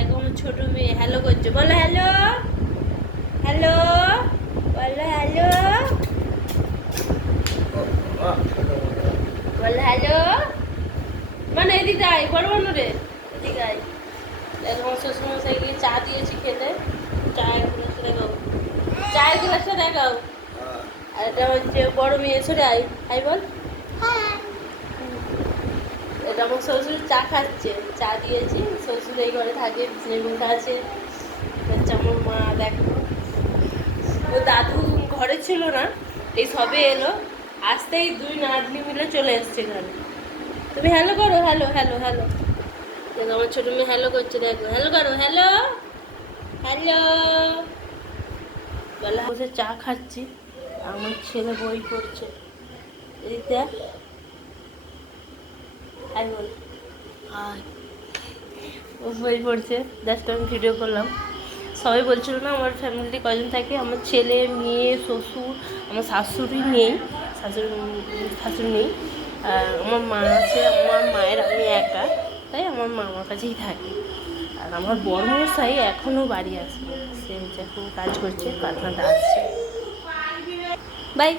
দেখো আমার ছোট মেয়ে হ্যালো করছে, বলো হ্যালো হ্যালো, বলো হ্যালো, বলো হ্যালো। মানে এদিকে আয়, বড় বড় রে, এদিকে আয়। দেখো আমার শ্বশুরমশাইকে চা দিয়েছি খেতে, চায়ের গ্লাসটা দেখাও, চায়ের গ্লাসটা দেখাও। আর এটা হচ্ছে বড় মেয়ে, সরে আয়, আই বল। এটা আমার শ্বশুর চা খাচ্ছে, চা দিয়েছি। শ্বশুর এই ঘরে থাকে, বিছানে বসে আছে। হচ্ছে আমার মা, দেখো ও দাদু ঘরে ছিল না, এই সবে এলো, আসতেই দুই নাতনি মিলে চলে এসছে ঘরে। তুমি হ্যালো করো, হ্যালো হ্যালো হ্যালো। দেখো আমার ছোট মেয়ে হ্যালো করছে, দেখো হ্যালো করো, হ্যালো হ্যালো। বেলা বসে চা খাচ্ছি, আমার ছেলে বই পড়ছে। এদিকে আই বল, হাই। ও বই পড়ছে, জাস্ট আমি ভিডিও করলাম। সবাই বলছিল না আমার ফ্যামিলিতে কজন থাকে, আমার ছেলে, মেয়ে, শ্বশুর, আমার শাশুড়ি নেই, শাশুড়ি শাশুড়ি নেই, আর আমার মা আছে, আমার মায়ের আমি একা, তাই আমার মা আমার কাছেই থাকে। আর আমার বড় মশাই এখনও বাড়ি আসে, সে হচ্ছে এখন কাজ করছে, কারখানাটা আসছে। বাই।